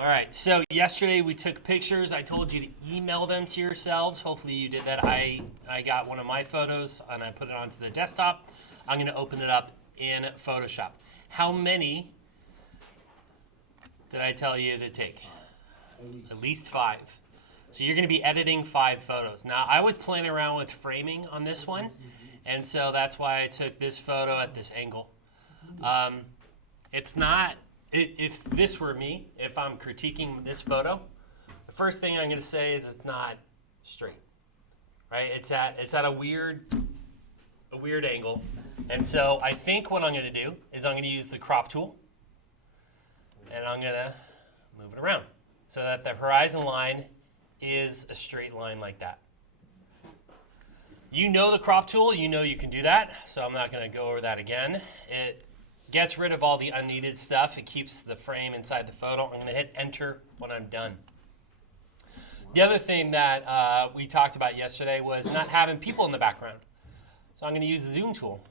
All right, so yesterday we took pictures. I told you to email them to yourselves. Hopefully you did that. I got one of my photos and I put it onto the desktop. I'm going to open it up in Photoshop. How many did I tell you to take? At least 5. So you're going to be editing 5 photos. Now, I was playing around with framing on this one, and so that's why I took this photo at this angle. It's not, if this were me, if I'm critiquing this photo, the first thing I'm going to say is it's not straight, right? It's at a weird angle. And so I think what I'm going to do is I'm going to use the crop tool, and I'm going to move it around so that the horizon line is a straight line like that. You know the crop tool, you know you can do that, so I'm not going to go over that again. It gets rid of all the unneeded stuff. It keeps the frame inside the photo. I'm going to hit enter when I'm done. The other thing that we talked about yesterday was not having people in the background. So I'm going to use the zoom tool.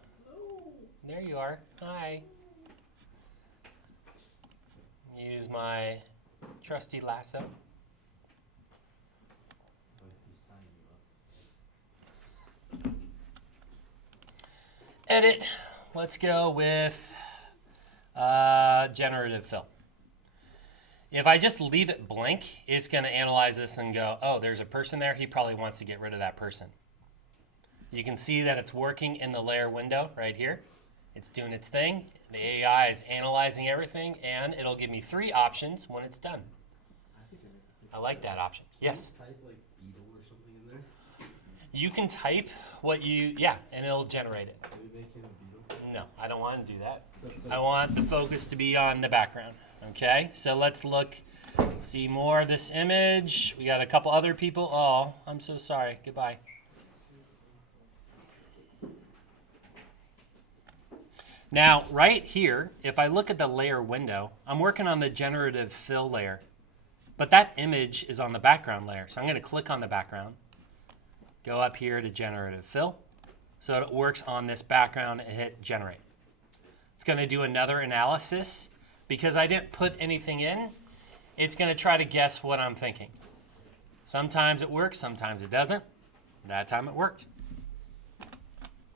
There you are. Hi. Use my trusty lasso. Edit. Let's go with generative fill. If I just leave it blank, it's going to analyze this and go, oh, there's a person there. He probably wants to get rid of that person. You can see that it's working in the layer window right here. It's doing its thing. The AI is analyzing everything, and it'll give me 3 options when it's done. I like that option. Yes? Type like beetle or something in there? You can type what you, and it'll generate it. Maybe make him a beetle? No, I don't want to do that. I want the focus to be on the background. Okay, so let's look, see more of this image. We got a couple other people. Oh, I'm so sorry. Goodbye. Now, right here, if I look at the layer window, I'm working on the generative fill layer. But that image is on the background layer. So I'm going to click on the background, go up here to generative fill. So it works on this background and hit generate. It's going to do another analysis. Because I didn't put anything in, it's going to try to guess what I'm thinking. Sometimes it works, sometimes it doesn't. That time it worked.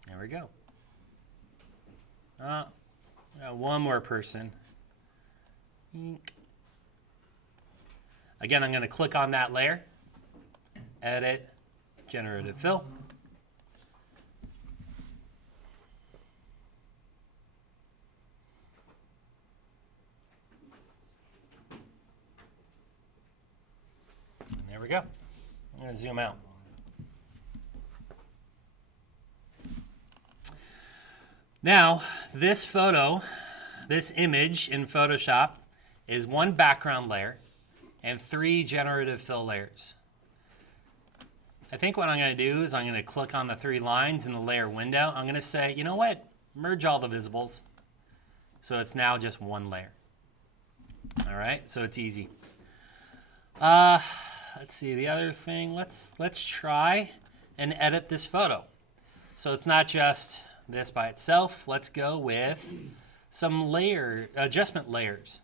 There we go. Got one more person. Again, I'm going to click on that layer, edit, generative fill. And there we go. I'm going to zoom out. Now, this photo, this image in Photoshop is 1 background layer and 3 generative fill layers. I think what I'm going to do is I'm going to click on the 3 lines in the layer window. I'm going to say, you know what? Merge all the visibles. So it's now just 1 layer. All right, so it's easy. Let's see, the other thing, let's try and edit this photo. So it's not just this by itself. Let's go with some adjustment layers.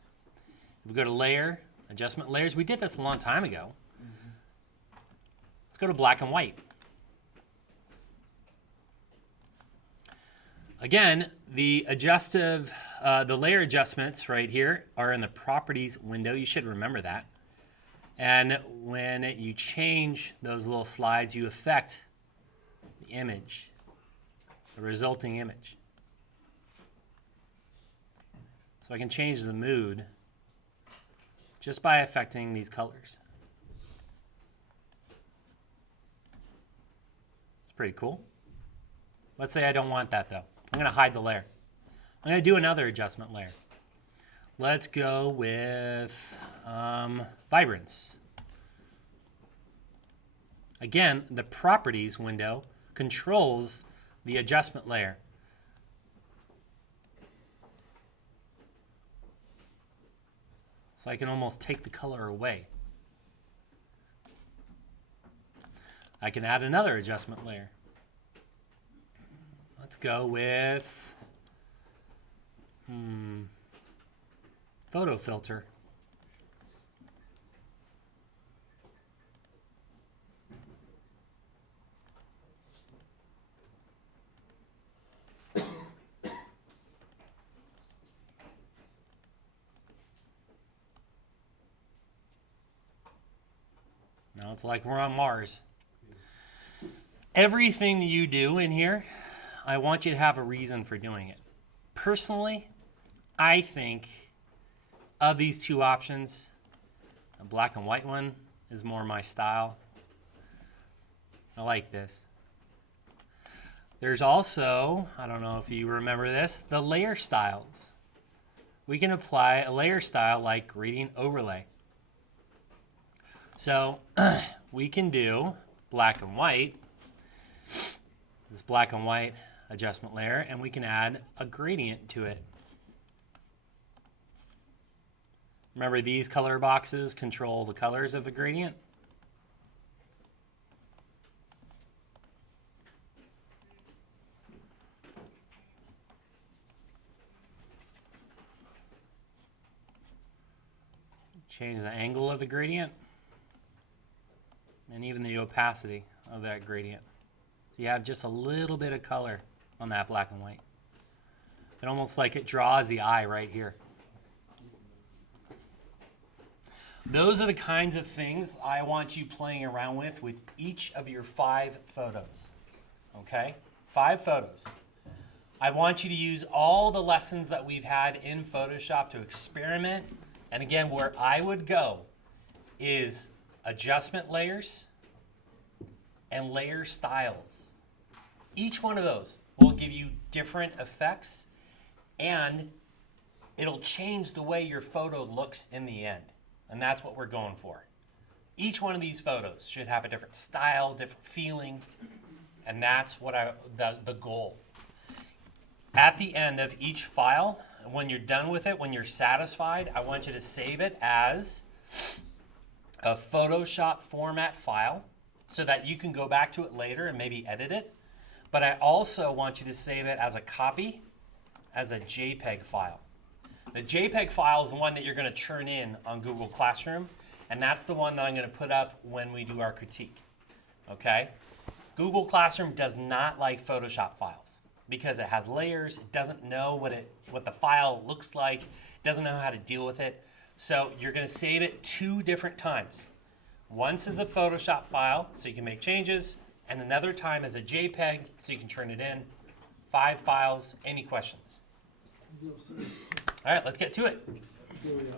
If we go to layer, adjustment layers, we did this a long time ago. Let's go to black and white. Again, the layer adjustments right here are in the properties window. You should remember that. And when you change those little slides, you affect the image, the resulting image. So I can change the mood just by affecting these colors. It's pretty cool. Let's say I don't want that though. I'm going to hide the layer. I'm going to do another adjustment layer. Let's go with vibrance. Again, the properties window controls the adjustment layer. So I can almost take the color away. I can add another adjustment layer. Let's go with photo filter. Now it's like we're on Mars. Everything you do in here, I want you to have a reason for doing it. Personally, I think of these two options, the black and white one is more my style. I like this. There's also, I don't know if you remember this, the layer styles. We can apply a layer style like gradient overlay. So we can do black and white, this black and white adjustment layer, and we can add a gradient to it. Remember, these color boxes control the colors of the gradient. Change the angle of the gradient and even the opacity of that gradient. So you have just a little bit of color on that black and white. It almost like it draws the eye right here. Those are the kinds of things I want you playing around with each of your 5 photos. Okay? 5 photos. I want you to use all the lessons that we've had in Photoshop to experiment. And again, where I would go is adjustment layers and layer styles. Each one of those will give you different effects, and it'll change the way your photo looks in the end. And that's what we're going for. Each one of these photos should have a different style, different feeling, and that's what the goal. At the end of each file, when you're done with it, when you're satisfied, I want you to save it as a Photoshop format file so that you can go back to it later and maybe edit it. But I also want you to save it as a copy, as a JPEG file. The JPEG file is the one that you're going to churn in on Google Classroom, and that's the one that I'm going to put up when we do our critique. Okay? Google Classroom does not like Photoshop files because it has layers. It doesn't know what the file looks like. It doesn't know how to deal with it. So you're going to save it 2 different times. Once as a Photoshop file, so you can make changes, and another time as a JPEG, so you can turn it in. 5 files. Any questions? All right, let's get to it. Here we go.